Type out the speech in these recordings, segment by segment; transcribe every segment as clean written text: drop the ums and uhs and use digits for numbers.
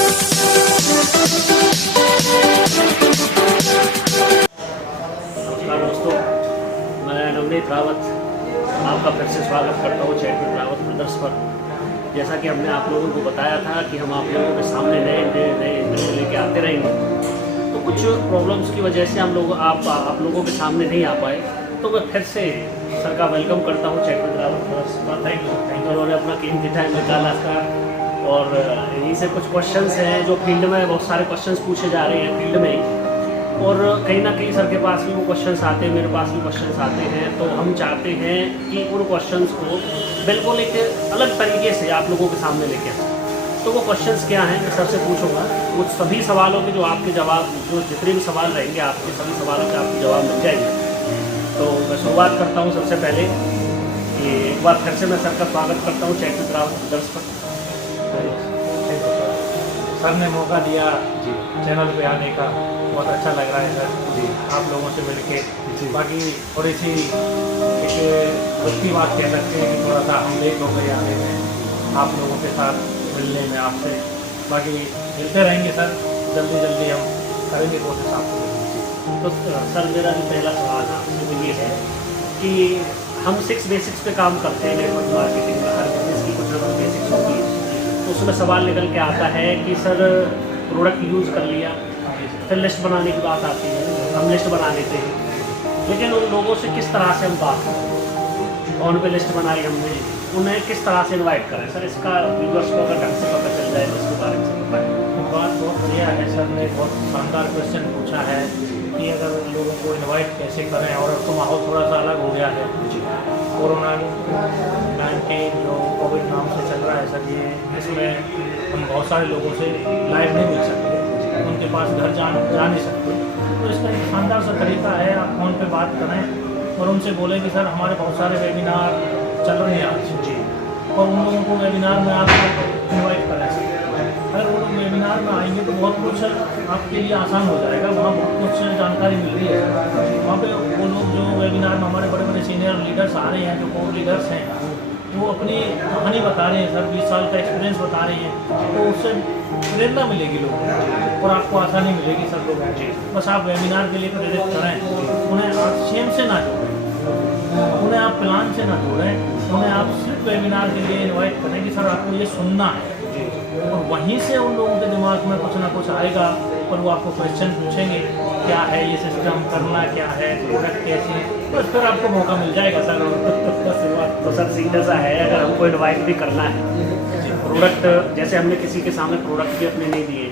नमस्कार दोस्तों, मैं नवनीत रावत आपका फिर से स्वागत करता हूँ चैटविद रावत ब्रदर्स पर। जैसा कि हमने आप लोगों को बताया था कि हम आप लोगों के सामने नए इंटरव्यू लेके आते रहेंगे, तो कुछ प्रॉब्लम्स की वजह से हम लोग आप लोगों के सामने नहीं आ पाए। तो मैं फिर से सर का वेलकम करता हूँ चैटविद रावत ब्रदर्स पर। Thank you. उन्होंने अपना कीमती टाइम निकाला था और इन्हीं से कुछ क्वेश्चंस हैं जो फील्ड में बहुत सारे क्वेश्चंस पूछे जा रहे हैं फील्ड में ही, और कहीं ना कहीं सर के पास भी वो क्वेश्चंस आते हैं, मेरे पास भी क्वेश्चंस आते हैं। तो हम चाहते हैं कि उन क्वेश्चंस को बिल्कुल एक अलग तरीके से आप लोगों के सामने लेके आए। तो वो क्वेश्चंस क्या हैं मैं सर से पूछूंगा। वो सभी सवालों के जो आपके जवाब, जो जितने भी सवाल रहेंगे आपके सभी सवालों के आपके जवाब मिल जाएंगे। तो मैं शुरुआत करता हूँ सबसे पहले कि एक बार फिर से मैं सर का स्वागत करता हूँ चैटविद रावत ब्रदर्स पर। सर ने मौका दिया जी चैनल पे आने का, बहुत अच्छा लग रहा है सर जी आप लोगों से मिलके। बाकी थोड़ी सी एक दुखी बात कह सकते हैं कि थोड़ा सा हम लेट हो गए आने में, आप लोगों के साथ मिलने में आपसे। बाकी मिलते रहेंगे सर, जल्दी जल्दी हम करेंगे कोशिश आपको। तो सर मेरा जो पहला सवाल आपसे तो ये है कि हम 6 बेसिक्स पे काम करते हैं नेटवर्क मार्केटिंग में, हर बिजनेस की कुछ ना कुछ बेसिक्स होती है। तो उसमें सवाल निकल के आता है कि सर प्रोडक्ट यूज़ कर लिया, फिर लिस्ट बनाने की बात आती है, हम लिस्ट बना लेते हैं, लेकिन उन लोगों से किस तरह से हम बात करें, कौन पे लिस्ट बनाई हमने, उन्हें किस तरह से इनवाइट करें। सर इसका व्यूअर्स को अगर ढंग से पता चल जाए तो इसके बारे में बताएं। बात बहुत बढ़िया है, सर ने बहुत शानदार क्वेश्चन पूछा है कि अगर लोगों को इनवाइट कैसे करें। और अब तो माहौल थोड़ा सा अलग हो गया है, कोरोना 19 जो कोविड नाम से चल रहा है सर, ये इसमें हम बहुत सारे लोगों से लाइव नहीं मिल सकते, उनके पास घर जा नहीं सकते। तो इसका एक शानदार सा तरीका है, आप फ़ोन पे बात करें और उनसे बोलें कि सर हमारे बहुत सारे वेबिनार चल रहे हैं आज जी, और उन लोगों को वेबिनार में आप इन्वाइट करें सर। अगर वो लोग वेबिनार में आएंगे तो बहुत कुछ आपके लिए आसान हो जाएगा, वहाँ बहुत कुछ जानकारी मिल रही है। वहाँ पे वो लोग जो वेबिनार में हमारे बड़े बड़े सीनियर लीडर्स आ रहे हैं, जो कोर लीडर्स हैं, वो अपनी कहानी बता रहे हैं सर, 20 साल का एक्सपीरियंस बता रहे हैं। तो उससे प्रेरणा मिलेगी लोगों को और आपको आसानी मिलेगी सब लोगों को। बस आप वेबिनार के लिए प्रेरित करें, उन्हें आप शेम से ना जोड़ें, उन्हें आप प्लान से ना जोड़ें, उन्हें आप सिर्फ वेबिनार के लिए इन्वाइट करें कि सर आपको ये सुनना है। और वहीं से उन लोगों के दिमाग में कुछ ना कुछ आएगा और वो आपको क्वेश्चन पूछेंगे, क्या है ये सिस्टम, करना क्या है, प्रोडक्ट कैसे, बस फिर आपको मौका मिल जाएगा सर। तो सर सीधा सा है, अगर हमको इनवाइट भी करना है प्रोडक्ट, जैसे हमने किसी के सामने प्रोडक्ट भी अपने नहीं दिए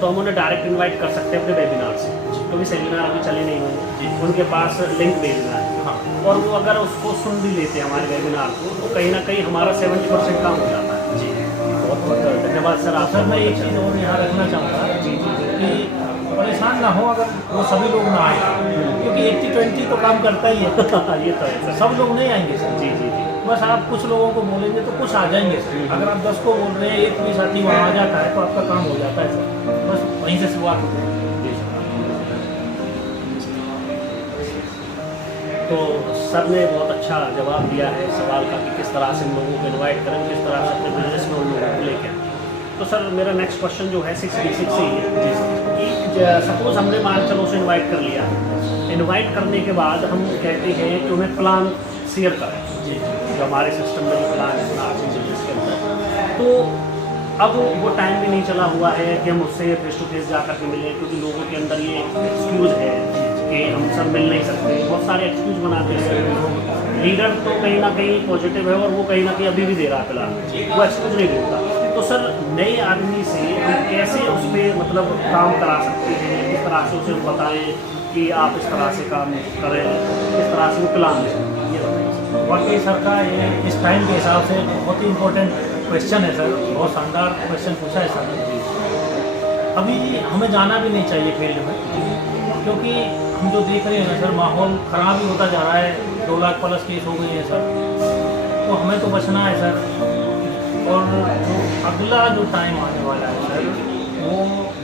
तो हम उन्हें डायरेक्ट इनवाइट कर सकते हैं अपने वेबिनार से, क्योंकि सेमिनार अभी चले नहीं होंगे, उनके पास लिंक भेजना है। हाँ, और वो अगर उसको सुन भी लेते हैं हमारे वेबिनार को, तो कहीं ना कहीं हमारा 70% काम हो जाता है जी। बहुत बहुत धन्यवाद सर। आप सर मैं एक चीज़ और यहाँ रखना चाहूँगा कि परेशान ना हो अगर वो सभी लोग ना आए, क्योंकि 80-20 तो काम करता ही है। ये तो है सर, सब लोग नहीं आएंगे सर जी जी जी। बस आप कुछ लोगों को बोलेंगे तो कुछ आ जाएंगे सर। अगर आप 10 को बोल रहे हैं, एक भी साथी वहाँ आ जाता है तो आपका काम हो जाता है सर। बस वहीं से शुरुआत होती है। तो सर ने बहुत अच्छा जवाब दिया है सवाल का कि किस तरह से हम लोगों को इनवाइट करें, किस तरह से अपने बिजनेस में उन लोगों को लेकर आएं। तो सर मेरा नेक्स्ट क्वेश्चन जो है 6 बेसिक से ही है कि सपोज हमने मान चलो उसे इनवाइट कर लिया, इनवाइट करने के बाद हम कहते हैं कि उन्हें प्लान शेयर करें जी, जो हमारे सिस्टम में जो प्लान है आपके बिजनेस के अंदर। तो अब वो टाइम भी नहीं चला हुआ है कि हम उससे फेस टू फेस जा कर के मिलें, क्योंकि लोगों के अंदर ये एक्सक्यूज़ है कि हम सब मिल नहीं सकते, बहुत सारे एक्सक्यूज़ बनाते हैं। लीडर तो कहीं ना कहीं पॉजिटिव है और वो कहीं ना कहीं अभी भी दे रहा है फिलहाल, वो एक्सक्यूज़ नहीं ढूंढता। तो सर नए आदमी से हम कैसे उस पर मतलब काम करा सकते हैं, किस तरह से उसे बताएं कि आप इस तरह से काम करें, किस तरह से वो प्लान लें, ये बताइए। वाकई सर का ये इस टाइम के हिसाब से बहुत ही इम्पोर्टेंट क्वेश्चन है सर, बहुत शानदार क्वेश्चन पूछा है सर। अभी हमें जाना भी नहीं चाहिए फील्ड में, क्योंकि हम जो देख रहे हैं ना सर, माहौल ख़राब ही होता जा रहा है। 2 लाख प्लस केस हो गए हैं सर, तो हमें तो बचना है सर। और जो अगला जो टाइम आने वाला है सर, वो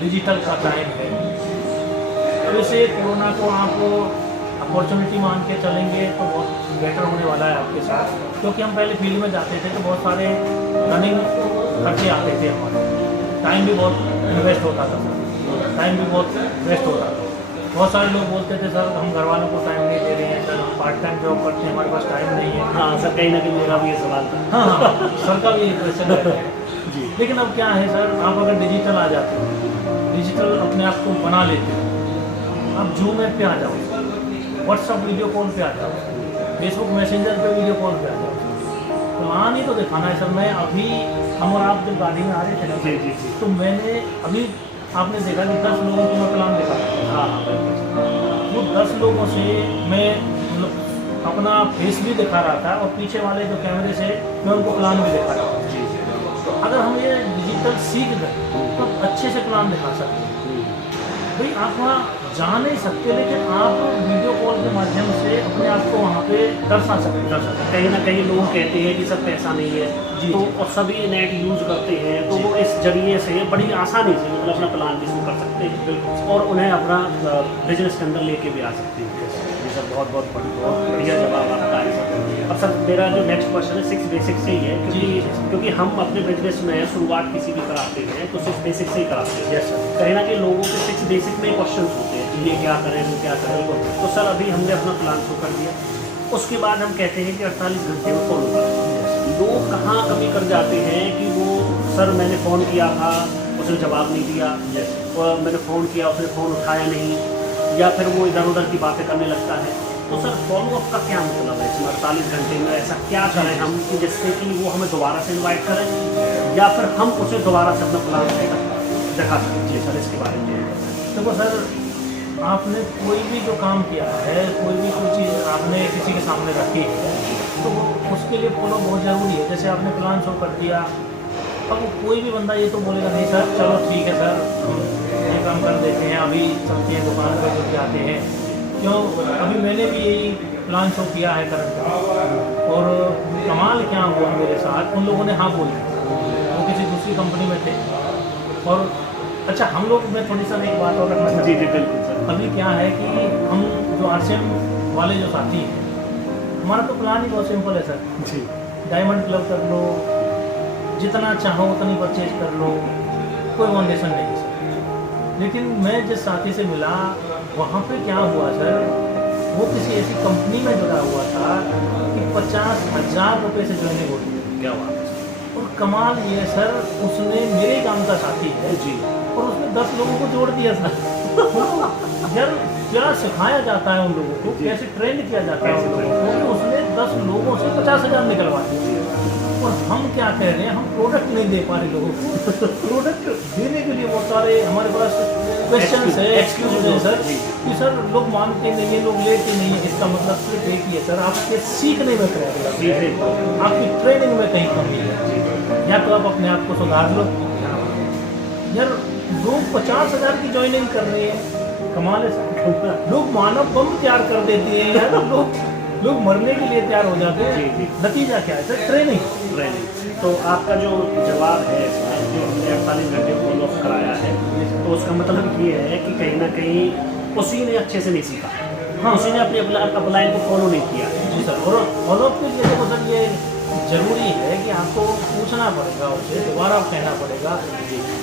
डिजिटल का टाइम है। तो इसे कोरोना को आप अपॉर्चुनिटी मान के चलेंगे तो बहुत बेटर होने वाला है आपके साथ। क्योंकि हम पहले फील्ड में जाते थे तो बहुत सारे रनिंग खर्चे आते थे हमारे, टाइम भी बहुत इन्वेस्ट होता था सर, टाइम भी बहुत वेस्ट होता था। बहुत सारे लोग बोलते थे सर हम घर वालों को टाइम नहीं दे रहे हैं, सर हम पार्ट टाइम जॉब करते हैं, हमारे पास टाइम नहीं है। हाँ सर, कहीं ना कहीं मेरा भी ये सवाल था। हाँ सर का भी ये क्वेश्चन रहता है जी। लेकिन अब क्या है सर, आप अगर डिजिटल आ जाते हो, डिजिटल अपने आप को बना लेते हो, आप जूम ऐप पे आ जाओ, व्हाट्सअप वीडियो कॉल पे आ जाओ, फेसबुक मैसेंजर पे वीडियो कॉल पे आ जाओ, प्लान ही तो दिखाना है सर। मैं अभी हम और आप जब गाड़ी में आ रहे थे ना जी जी जी। तो मैंने अभी आपने देखा कि 10 लोगों को मैं प्लान दिखा रहा था। हाँ वो 10 लोगों से मैं मतलब अपना फेस भी दिखा रहा था और पीछे वाले जो कैमरे से मैं उनको प्लान भी दिखा रहा था। जी जी। तो अगर हम ये डिजिटल सीख गए तो हम अच्छे से प्लान दिखा सकते हैं। भाई आप वहाँ जा नहीं सकते लेकिन आप वीडियो कॉल के माध्यम से अपने आप को वहाँ पे दर्शा सकते हैं। कहीं ना कहीं लोग कहते हैं कि सर पैसा नहीं है जी, तो जी। और सभी नेट यूज करते हैं तो जी। वो इस जरिए से बड़ी आसानी से मतलब अपना प्लान भी शुरू कर सकते हैं। बिल्कुल। और उन्हें अपना बिजनेस के अंदर लेके भी आ सकते हैं। जी सर, बहुत बढ़िया जवाब आपका है सर। अब सर मेरा जो नेक्स्ट क्वेश्चन है 6 बेसिक से ही है, क्योंकि हम अपने बिजनेस में शुरुआत किसी भी कराते हैं तो 6 बेसिक से ही कराते हैं। Yes sir. कहीं ना कहीं लोगों के 6 बेसिक में क्वेश्चन होते हैं कि ये क्या करें वो क्या करें। तो सर अभी हमने अपना प्लान शुरू कर दिया, उसके बाद हम कहते हैं कि 48 घंटे में फॉलो करें। लोग कहाँ कमी कर जाते हैं कि वो सर मैंने फ़ोन किया था उसने जवाब नहीं दिया, और मैंने फ़ोन किया उसने फ़ोन उठाया नहीं, या फिर वो इधर उधर की बातें करने लगता है। तो सर फॉलोअप का क्या मतलब है इसमें? 48 घंटे में ऐसा क्या करें हम कि जिससे कि वो हमें दोबारा से इनवाइट करें या फिर हम उसे दोबारा से अपना प्लान दिखा सकते हैं? सर इसके बारे में देखो सर, आपने कोई भी जो काम किया है, कोई भी कोई चीज़ आपने किसी के सामने रखी है तो उसके लिए फॉलो बहुत ज़रूरी है। जैसे आपने प्लान शो कर दिया, अब कोई भी बंदा ये तो बोलेगा नहीं सर चलो ठीक है सर हम ये काम कर देते हैं, अभी चलते हैं दुकान पर जो आते हैं। क्यों, अभी मैंने भी यही प्लान शो किया है करंट, और कमाल क्या हुआ मेरे साथ, उन लोगों ने हाँ बोल दिया। वो किसी दूसरी कंपनी में थे और अच्छा हम लोग, मैं थोड़ी सा एक बात और रखना चाहता हूँ। जी बिल्कुल सर। अभी क्या है कि हम जो RCM वाले जो साथी हैं, हमारा तो प्लान ही बहुत सिंपल है सर। जी। डायमंड क्लब कर लो, जितना चाहो उतनी परचेज कर लो, कोई फाउंडेशन नहीं सर। लेकिन मैं जिस साथी से मिला वहाँ पे क्या हुआ सर, वो किसी ऐसी कंपनी में जुड़ा हुआ था कि 50,000 रुपये से ज्वाइनिंग होती है। क्या बात है और कमाल ये है सर, उसने मेरे काम का साथी है जी, और उसने 10 लोगों को जोड़ दिया सर। यार क्या सिखाया जाता है उन लोगों को, कैसे ट्रेंड किया जाता है उन लोगों को, कि उसने 10 लोगों से 50,000 निकलवा दिए। और हम क्या कह रहे हैं, हम प्रोडक्ट नहीं दे पा रहे लोगों को। प्रोडक्ट देने के लिए बहुत सारे हमारे पास क्वेश्चन है, एक्सक्यूज है सर कि सर लोग मानते नहीं है, लोग लेते नहीं है। इसका मतलब सिर्फ एक ही है सर, आपके सीखने में प्रॉब्लम है, आपकी ट्रेनिंग में कहीं कमी है, या तो आप अपने आप को सुधार लो। यार लोग 50,000 की ज्वाइनिंग कर रहे हैं, कमाल है सर। लोग मानव बम तैयार कर देते हैं यार, लोग मरने के लिए तैयार हो जाते हैं। नतीजा क्या है सर? ट्रेनिंग। तो आपका जो जवाब है इसमें, जो हमने 48 घंटे फॉलो अप कराया है, तो उसका मतलब ये है कि कहीं ना कहीं उसी ने अच्छे से नहीं सीखा। हाँ, उसी ने अपनी अपलाइन को फॉलो नहीं किया। जी सर। और फॉलो अप के लिए देखो सर, ये जरूरी है कि आपको पूछना पड़ेगा, उसे दोबारा कहना पड़ेगा।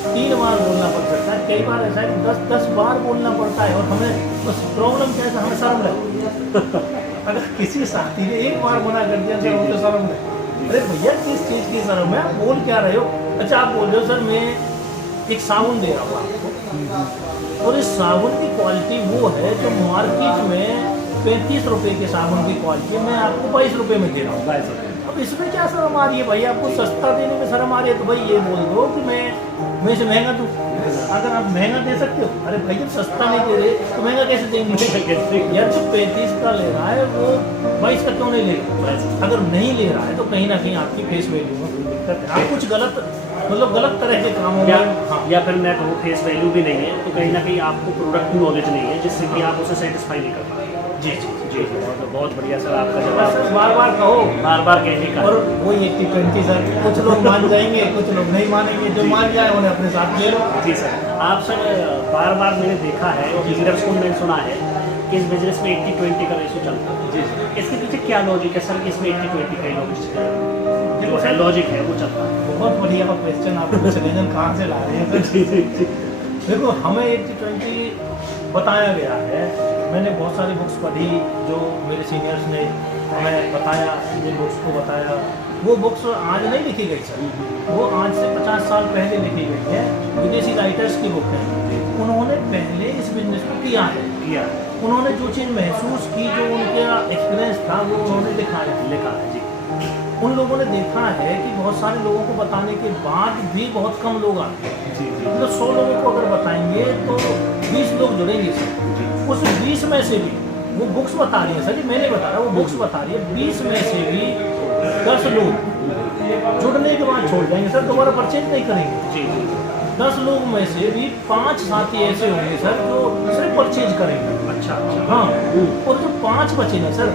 3 बार बोलना पड़ सकता है, कई बार ऐसा है कि 10 बार बोलना पड़ता है। और हमें बस प्रॉब्लम क्या है, हमें शर्म लगती है। अगर किसी साथी ने 1 बार मना कर दिया तो उनको शर्म लगती है। अरे भैया किस चीज़ की शर्म है, आप बोल क्या रहे हो? अच्छा आप बोल रहे हो सर मैं एक साबुन दे रहा हूँ आपको, और इस साबुन की क्वालिटी वो है जो मार्केट में 35 रुपये के साबुन की क्वालिटी मैं आपको 22 रुपये में दे रहा हूँ। अब इसमें क्या शर्म आ रही है भाई? आपको सस्ता देने में शर्म आ रही है तो भाई ये बोल दो कि मैं इसे महंगा दूँ। अगर आप महंगा दे सकते हो, अरे भैया सस्ता नहीं दे रहे तो महंगा कैसे देंगे? यार जो 35 का ले रहा है वो 22 का क्यों नहीं ले रहा? अगर नहीं ले रहा है तो कहीं ना कहीं आपकी फेस वैल्यू में कोई दिक्कत है, आप कुछ गलत तरह के कामों में, या फिर मैं कहूँ फेस वैल्यू भी नहीं है, तो कहीं ना कहीं आपको प्रोडक्ट की नॉलेज नहीं है जिससे कि आप उसे सेटिस्फाई नहीं कर पाए। जी जी जी बहुत बढ़िया सर आपका जवाब। सर बार कहो, बार कहने का। और वही 80-20 सर, कुछ लोग मान जाएंगे, कुछ लोग नहीं मानेंगे। जो मान जाए उन्हें अपने साथ ले लो। जी सर, आप सर बार मैंने देखा है और लीडर्स को मैंने सुना है कि इस बिजनेस में 80-20 का रेशो चलता है। जी, इसके पीछे क्या लॉजिक है सर कि इसमें 80-20 का लॉजिक है वो चलता है? बहुत बढ़िया क्वेश्चन आप रीजन कहाँ से ला रहे हैं सर? देखो हमें 80-20 बताया गया है। मैंने बहुत सारी बुक्स पढ़ी जो मेरे सीनियर्स ने हमें बताया, जिन बुक्स को बताया वो बुक्स आज नहीं लिखी गई सर, वो आज से 50 साल पहले लिखी गई है। विदेशी राइटर्स की बुक है। उन्होंने पहले इस बिजनेस को किया है। उन्होंने जो चीज़ महसूस की, जो उनका एक्सपीरियंस था, वो उन्होंने लिखा है जी। उन लोगों ने देखा है कि बहुत सारे लोगों को बताने के बाद भी बहुत कम लोग आते हैं। मतलब 100 लोगों को अगर बताएंगे तो 20 लोग जुड़ेंगे सर। उस 20 में से भी वो बुक्स बता रही है सर, मैंने बताया, वो बुक्स बता रही है 20 में से भी 10 लोग जुड़ने के बाद छोड़ जाएंगे सर, दोबारा परचेज नहीं करेंगे। 10 लोग में से भी 5 साथी ऐसे होंगे सर जो सिर्फ परचेज करेंगे। अच्छा हाँ, और जो 5 बचे ना सर,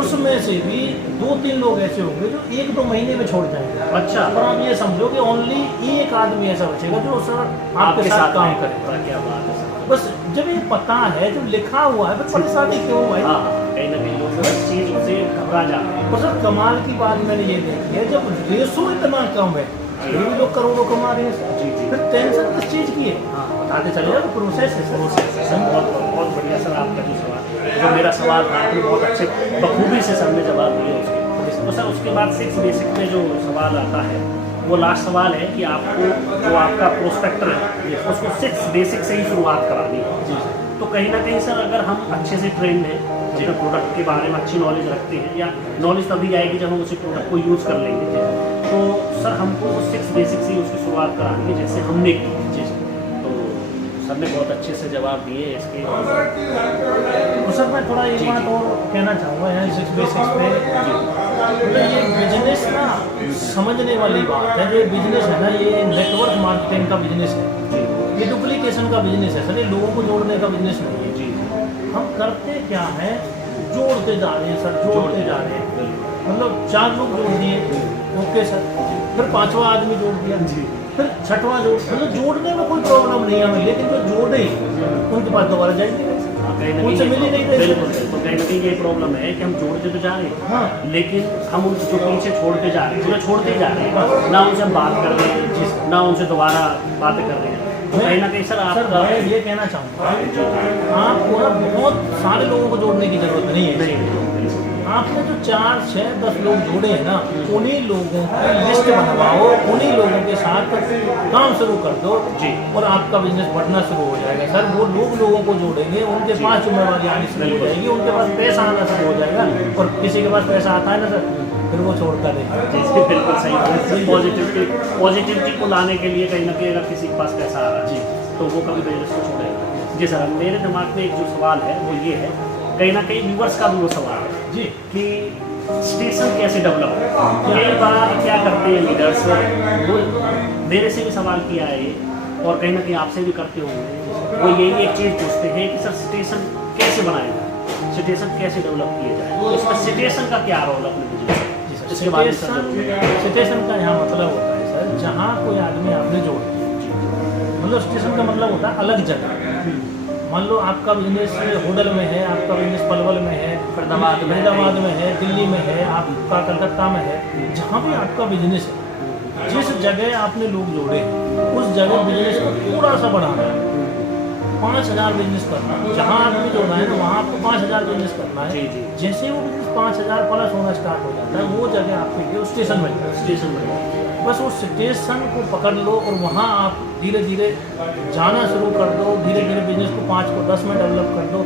उसमें से भी 2-3 लोग ऐसे होंगे जो 1-2 महीने में छोड़ जाएंगे। अच्छा, और आप ये समझो कि ओनली एक आदमी ऐसा बचेगा जो सर आपके साथ काम करेगा। क्या बात है सर। बस जब ये पता है, जब लिखा हुआ है, फिर परेशानी क्यों भाई? कहीं ना कहीं लोग बस चीज से घबरा जाते हैं। और सर कमाल की बात मैंने ये देखी है, जब रेशो इतना कम है फिर भी लोग करोड़ों कमा रहे हैं। फिर टेंशन किस चीज़ की है? बताते चले जाओ, प्रोसेस है सर। बहुत बढ़िया सर आपका जो सवाल, जो मेरा सवाल था आपने बहुत अच्छे बखूबी से सर ने जवाब दिया उसके। तो सर उसके बाद 6 बेसिक में जो सवाल आता है वो लास्ट सवाल है कि आपको जो आपका प्रोस्पेक्टर है उसको 6 बेसिक से ही शुरुआत करानी है। तो कहीं ना कहीं सर अगर हम अच्छे से ट्रेंड हैं, जिन प्रोडक्ट के बारे में अच्छी नॉलेज रखते हैं, या नॉलेज तभी आएगी जब हम उसी प्रोडक्ट को यूज़ कर लेंगे, तो सर हमको 6 बेसिक से ही उसकी शुरुआत करानी है जैसे हमने की। तो सर ने बहुत अच्छे से जवाब दिए इसके। तो सर मैं थोड़ा एक बात और कहना चाहूँगा यहाँ 6 बेसिक्स पे। मतलब ये बिजनेस ना समझने वाली बात है। जो बिजनेस है ना, ये नेटवर्क मार्केटिंग का बिजनेस है, ये डुप्लीकेशन का बिजनेस है सर, ये लोगों को जोड़ने का बिजनेस नहीं है। हम करते क्या है, जोड़ते जा रहे हैं सर, जोड़ते जा रहे हैं। मतलब 4 लोग जोड़ दिए, ओके सर, फिर 5वां आदमी जोड़ दिया, फिर 6वां जोड़, मतलब जोड़ने में कोई प्रॉब्लम नहीं है हमें, लेकिन जो जोड़े उनके पास दोबारा जाएंगे, उनसे मिल ही नहीं रहे। बिल्कुल, तो कहीं ना कहीं ये प्रॉब्लम है कि हम जोड़ते तो जा रहे हैं, हाँ, लेकिन हम उन जो पीछे छोड़ते जा रहे हैं, उन्हें छोड़ते ही जा रहे हैं, ना उनसे बात कर रहे हैं, ना उनसे दोबारा बातें कर रहे हैं। तो कहीं ना कहीं सर मैं ये कहना चाहूँगा, आपको ना बहुत सारे लोगों को जोड़ने की जरूरत नहीं है। आपने जो 4, 6, 10 लोग जोड़े हैं ना, उन्हीं लोगों की लिस्ट बनवाओ, उन्हीं लोगों के साथ काम शुरू कर दो जी, और आपका बिजनेस बढ़ना शुरू हो जाएगा सर। वो लोगों को जोड़ेंगे, उनके पास जिम्मेवारी आनी शुरू हो जाएगी, उनके पास पैसा आना शुरू हो जाएगा, और किसी के पास पैसा आता है ना सर, फिर वो छोड़ता नहीं। बिल्कुल सही। पॉजिटिविटी को लाने के लिए कहीं ना कहीं अगर किसी के पास पैसा आ रहा है जी, तो वो कभी बिजनेस को छोड़ेगा। जी सर, मेरे दिमाग में एक जो सवाल है वो ये है, कहीं ना कहीं व्यूअर्स का भी वो सवाल है जी, कि स्टेशन कैसे डेवलप। कई बार क्या करते हैं लीडर्स, वो मेरे से भी सवाल किया है ये, और कहीं ना कहीं आपसे भी करते होंगे, वो यही एक चीज़ पूछते हैं कि सर स्टेशन कैसे बनाया जाए, स्टेशन कैसे डेवलप किया जाए, तो इसमें स्टेशन का क्या रोल अपने बिजनेस में? इसके बाद स्टेशन का यहाँ मतलब होता है सर, जहाँ कोई आदमी आपने जोड़ दिया, मतलब स्टेशन का मतलब होता है अलग जगह। मान लो आपका बिजनेस होटल में है, आपका बिजनेस पलवल में है, फरीदाबाद में है, दिल्ली में है, आपका कलकत्ता में है, जहाँ भी आपका बिजनेस है, जिस जगह आपने लोग जोड़े हैं उस जगह बिजनेस को थोड़ा सा बढ़ाना है। 5000 बिजनेस करना है, जहाँ आदमी जोड़ना है ना वहाँ आपको 5000 बिजनेस करना है। जैसे वो बिजनेस 5000 प्लस होना स्टार्ट हो जाता है, वो जगह आपके लिए स्टेशन बन बस उस स्टेशन को पकड़ लो और वहाँ आप धीरे धीरे जाना शुरू कर दो, धीरे धीरे बिजनेस को 5 को 10 में डेवलप कर दो,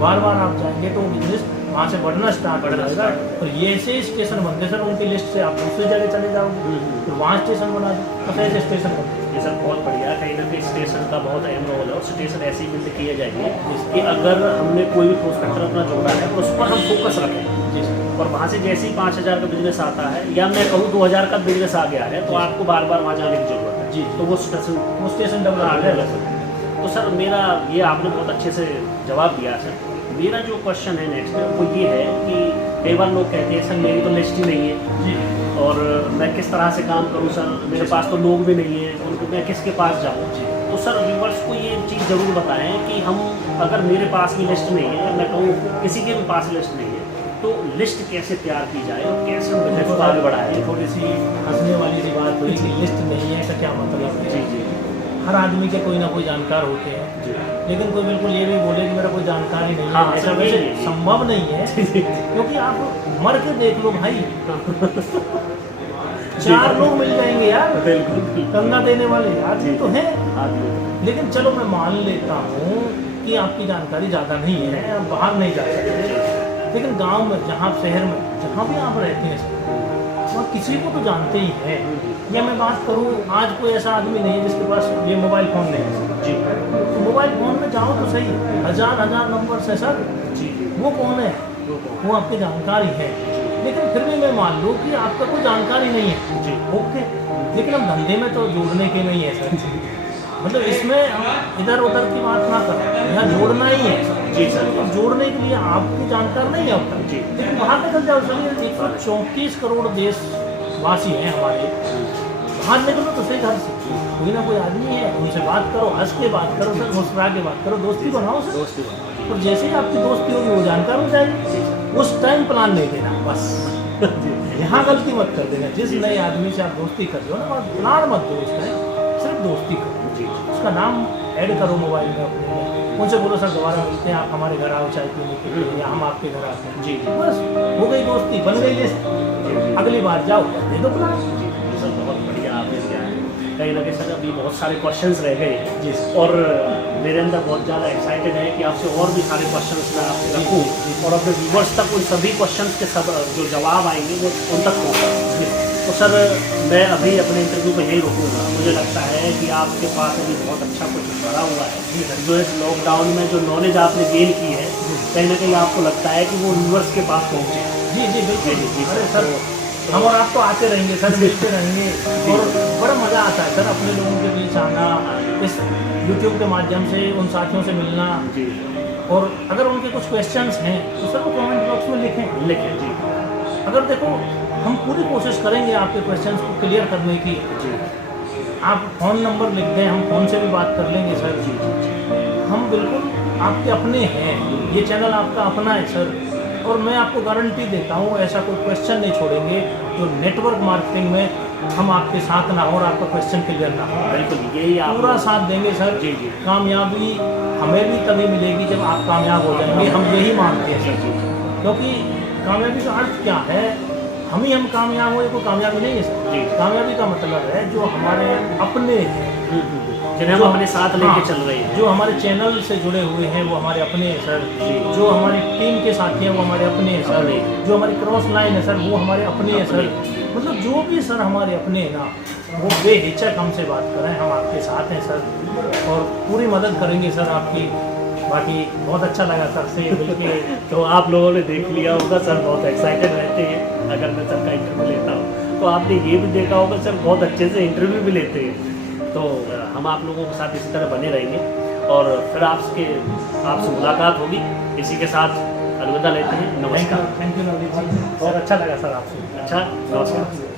बार बार आप जाएंगे तो बिजनेस वहाँ से बढ़ना स्टार्ट हो जाएगा। और ये ऐसे स्टेशन बनते सर, उनकी लिस्ट से आप दूसरी जगह चले जाओगे, फिर वहाँ स्टेशन बना दो, तो ऐसे स्टेशन बनते। ये सर बहुत बढ़िया, कहीं ना कहीं स्टेशन का बहुत अहम रोल है, और स्टेशन ऐसे ही बिल्ड किए जाएंगे कि अगर हमने कोई भी प्रोस्पेक्टर अपना जोड़ा है तो उस पर हम फोकस रखें, और वहाँ से जैसे ही 5000 का बिजनेस आता है, या मैं कहूँ 2000 का बिजनेस आ गया है, तो आपको बार बार वहाँ जाने की जरूरत है जी, तो वो स्टेशन डेवलप आ गया। तो सर मेरा ये आपने बहुत अच्छे से जवाब दिया सर। मेरा जो क्वेश्चन है नेक्स्ट वो ये है कि कई बार लोग कहते हैं सर मेरी तो लिस्ट ही नहीं है जी, और मैं किस तरह से काम करूँ सर, मेरे पास तो लोग भी नहीं है, उनको मैं किसके पास जाऊँ जी। तो सर व्यूअर्स को ये चीज़ ज़रूर बताएं कि हम अगर मेरे पास भी लिस्ट नहीं है, मैं कहूँ किसी के भी पास लिस्ट नहीं है, तो लिस्ट कैसे तैयार की जाए और कैसे हम बिजनेस को आगे बढ़ाएं? ये थोड़ी सी हंसने वाली सी बात हुई कि लिस्ट नहीं है, तो क्या मतलब है? जी जी हर आदमी के कोई ना कोई जानकार होते हैं, जी लेकिन कोई बिल्कुल ये भी बोले कि मेरा कोई जानकारी नहीं है, हाँ, ऐसा सही वैसे है। संभव नहीं है। क्योंकि आप मर के देख लो भाई, 4 लोग मिल जाएंगे यार बिल्कुल गंगा देने वाले आदमी तो हैं। आदमी लेकिन चलो मैं मान लेता हूँ कि आपकी जानकारी ज़्यादा नहीं है, आप बाहर नहीं जा सकते, लेकिन गांव में, जहाँ शहर में, जहाँ भी आप रहते हैं वहाँ किसी को तो जानते ही हैं। या मैं बात करूँ, आज कोई ऐसा आदमी नहीं है जिसके पास ये मोबाइल फ़ोन नहीं है जी तो मोबाइल फ़ोन में जाओ तो सही, हजार नंबर से सर, जी वो कौन है? वो आपकी जानकारी है। लेकिन फिर भी मैं मान लूँ कि आपका कोई जानकारी नहीं है जी ओके, लेकिन हम धंधे में तो जोड़ने के नहीं है सर। मतलब इसमें हम इधर उधर की बात ना करें, यहाँ जोड़ना ही है जी सर तो जोड़ने के लिए आपकी जानकार नहीं है अब तक। जी लेकिन बाहर निकल जाओ, चलिए 134 करोड़ देशवासी हैं हमारे, बाहर निकलो तो सही घर से, कोई ना कोई आदमी है, उनसे बात करो, हंस के बात करो सर, मुस्कुरा के बात करो, दोस्ती बनाओ सर। दोस्ती और जैसे ही आपकी दोस्ती होगी वो जानकार हो जाएगी, उस टाइम प्लान नहीं देना बस। यहाँ गलती मत कर देना, जिस नए आदमी से आप दोस्ती कर रहे हो ना, वहाँ प्लान मत दो उस टाइम, सिर्फ दोस्ती करो, जी उसका नाम ऐड करो मोबाइल में अपने में, उनसे बोलो सर दोबारा मिलते हैं, आप हमारे घर आओ चाय पीने के लिए, या हम आपके घर आते हैं, जी बस हो गई दोस्ती, बन गई लिस्ट। अगली बार जाओ दे दो प्लान। सर बहुत बढ़िया आपने किया है। कहीं ना कहीं सर अभी बहुत सारे क्वेश्चंस रह गए हैं जी और मेरे अंदर बहुत ज़्यादा एक्साइटेड है कि आपसे और भी सारे क्वेश्चंस मैं आपसे रखूँ और अपने व्यूवर्स तक उन सभी क्वेश्चंस के सब जो जवाब आएंगे वो उन तक पहुँचा। तो सर मैं अभी अपने इंटरव्यू को यही रोकूँगा। मुझे लगता है कि आपके पास अभी बहुत अच्छा कुछ भरा हुआ है जो इस लॉकडाउन में जो नॉलेज आपने गेन की है, कहीं ना कहीं आपको लगता है कि वो व्यूवर्स के पास पहुँचे। जी जी बिल्कुल। जी अरे सर हम और आप तो आते रहेंगे सर, मिलते रहेंगे और बड़ा मज़ा आता है सर अपने लोगों के बीच आना, इस यूट्यूब के माध्यम से उन साथियों से मिलना। जी और अगर उनके कुछ क्वेश्चंस हैं तो सर वो कमेंट बॉक्स में लिखें। लिखें जी अगर देखो हम पूरी कोशिश करेंगे आपके क्वेश्चंस को क्लियर करने की। जी आप फ़ोन नंबर लिख दें, हम फ़ोन से भी बात कर लेंगे सर। जी हम बिल्कुल आपके अपने हैं, ये चैनल आपका अपना है सर। और मैं आपको गारंटी देता हूँ ऐसा कोई क्वेश्चन नहीं छोड़ेंगे जो नेटवर्क मार्केटिंग में हम आपके साथ ना हो और आपका क्वेश्चन क्लियर ना हो। बिल्कुल यही आप पूरा साथ देंगे सर। जी जी कामयाबी हमें भी तभी मिलेगी जब आप कामयाब हो जाएंगे, हम यही मानते हैं सर। क्योंकि कामयाबी का अर्थ क्या है, हम कामयाब हो, ये कोई कामयाबी नहीं है सर। जी। कामयाबी का मतलब है जो हमारे अपने हैं, जिन्हें हम अपने साथ लेके चल रहे हैं, जो हमारे चैनल से जुड़े हुए हैं वो हमारे अपने हैं सर। जी। जो हमारी टीम के साथी हैं वो हमारे अपने हैं सर। जो हमारी क्रॉस लाइन है सर वो हमारे अपने हैं सर। मतलब जो भी सर हमारे अपने हैं ना, वो बेहिचक हमसे बात करें, हम आपके साथ हैं सर और पूरी मदद करेंगे सर आपकी। बाकी बहुत अच्छा लगा सर से मिलके। तो आप लोगों ने देख लिया होगा सर बहुत एक्साइटेड रहते हैं अगर मैं सर का इंटरव्यू लेता हूँ। तो आपने ये भी देखा होगा सर बहुत अच्छे से इंटरव्यू भी लेते हैं। तो हम आप लोगों के साथ इसी तरह बने रहेंगे और फिर आपसे मुलाकात होगी। इसी के साथ अलविदा लेते हैं। नमस्कार। थैंक यू नवनीत जी, बहुत अच्छा लगा सर आपसे। अच्छा नमस्कार।